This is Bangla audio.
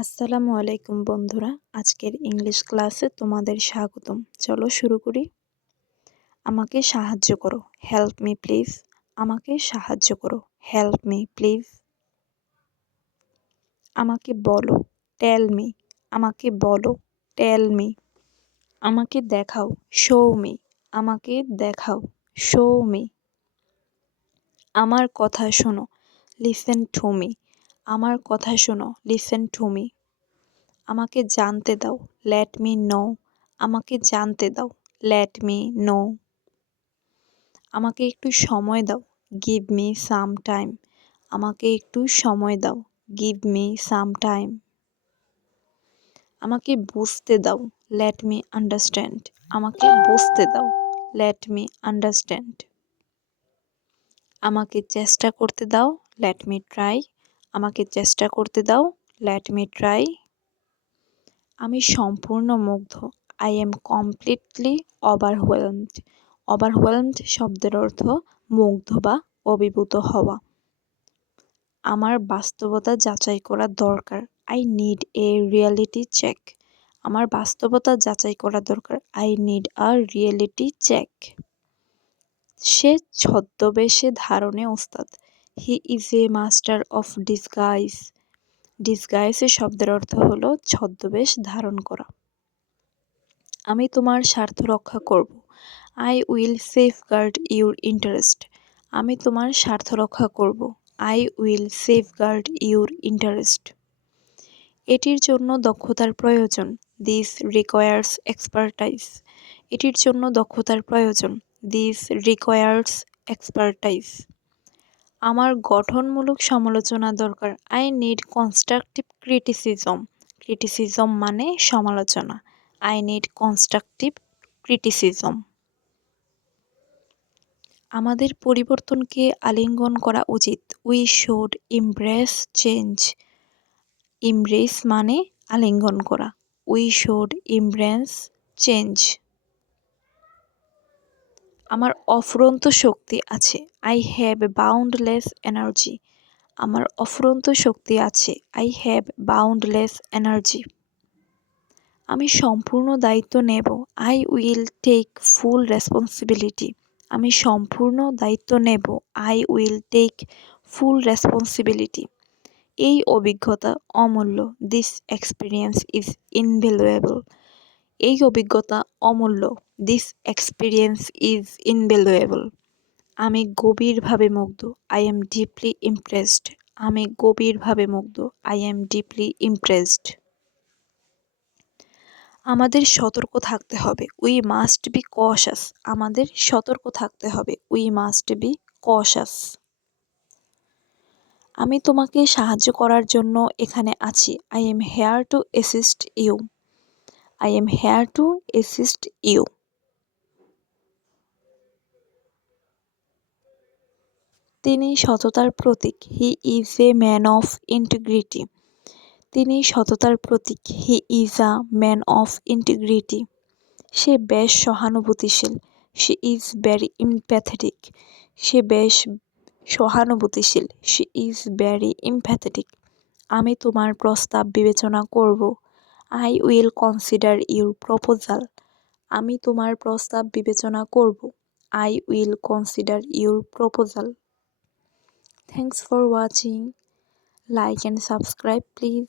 আসসালামু আলাইকুম বন্ধুরা, আজকের ইংলিশ ক্লাসে তোমাদের স্বাগতম। চলো শুরু করি। আমাকে সাহায্য করো, হেল্প মি প্লিজ। আমাকে সাহায্য করো, হেল্প মি প্লিজ। আমাকে বলো, টেল মি। আমাকে বলো, টেল মি। আমাকে দেখাও, শো মি। আমাকে দেখাও, শো মি। আমার কথা শোনো, লিসেন টু মি। আমার কথা শোনো, লিসেন টু মি। আমাকে জানতে দাও, লেট মি নো। আমাকে জানতে দাও, লেট মি নো। আমাকে একটু সময় দাও, গিভ মি সাম টাইম। আমাকে একটু সময় দাও, গিভ মি সাম টাইম। আমাকে বুঝতে দাও, লেট মি আন্ডারস্ট্যান্ড। আমাকে বুঝতে দাও, লেট মি আন্ডারস্ট্যান্ড। আমাকে চেষ্টা করতে দাও, লেট মি ট্রাই। আমাকে চেষ্টা করতে দাও, লেট মি ট্রাই। আমি সম্পূর্ণ মুগ্ধ, I am completely overwhelmed. Overwhelmed শব্দের অর্থ মুগ্ধ বা অভিভূত হওয়া। আমার বাস্তবতা যাচাই করা দরকার, I need a reality check. আমার বাস্তবতা যাচাই করা দরকার, I need a reality check. সে ছদ্মবেশে ধারণে ওস্তাদ, he is a master of disguise. ডিসগাইজের শব্দের অর্থ হলো ছদ্মবেশ ধারণ করা। আমি তোমার স্বার্থ রক্ষা করব, I will safeguard your interest. আমি তোমার স্বার্থ রক্ষা করব, I will safeguard your interest. এটির জন্য দক্ষতার প্রয়োজন, দিস রিকোয়ার্স এক্সপার্টাইজ। এটির জন্য দক্ষতার প্রয়োজন, দিস রিকোয়ার্স এক্সপার্টাইজ। আমার গঠনমূলক সমালোচনা দরকার, I need constructive criticism. Criticism মানে সমালোচনা, আই নিড কনস্ট্রাকটিভ ক্রিটিসিজম। আমাদের পরিবর্তনকে আলিঙ্গন করা উচিত, উই শুড ইমব্রেস চেঞ্জ। ইমব্রেস মানে আলিঙ্গন করা, উই শুড ইমব্রেস চেঞ্জ। আমার অফুরন্ত শক্তি আছে, আই হ্যাভ বাউন্ডলেস এনার্জি। আমার অফুরন্ত শক্তি আছে, আই হ্যাভ বাউন্ডলেস এনার্জি। আমি সম্পূর্ণ দায়িত্ব নেব, I will take full responsibility. আমি সম্পূর্ণ দায়িত্ব নেব, I will take full responsibility. এই অভিজ্ঞতা অমূল্য, দিস এক্সপিরিয়েন্স ইজ ইনভ্যালুয়েবল। এই অভিজ্ঞতা অমূল্য, দিস এক্সপিরিয়েন্স ইজ ইনভ্যালুয়েবল। আমি গভীরভাবে মুগ্ধ, আই এম ডিপলি ইমপ্রেসড। আমি গভীরভাবে মুগ্ধ, আই এম ডিপলি ইমপ্রেসড। আমাদের সতর্ক থাকতে হবে, উই মাস্ট বি কশাস। আমাদের সতর্ক থাকতে হবে, উই মাস্ট বি কশাস। আমি তোমাকে সাহায্য করার জন্য এখানে আছি, I am here to assist you. I am here to assist you. তিনি সততার প্রতীক, he is a man of integrity. তিনি সততার প্রতীক, he is a man of integrity. সে বেশ সহানুভূতিশীল, শি ইজ ভেরি ইমপ্যাথেটিক। সে বেশ সহানুভূতিশীল, শি ইজ ভেরি ইমপ্যাথেটিক। আমি তোমার প্রস্তাব বিবেচনা করব, I will consider your proposal. আমি তোমার প্রস্তাব বিবেচনা করব, I will consider your proposal. Thanks for watching, like and subscribe please.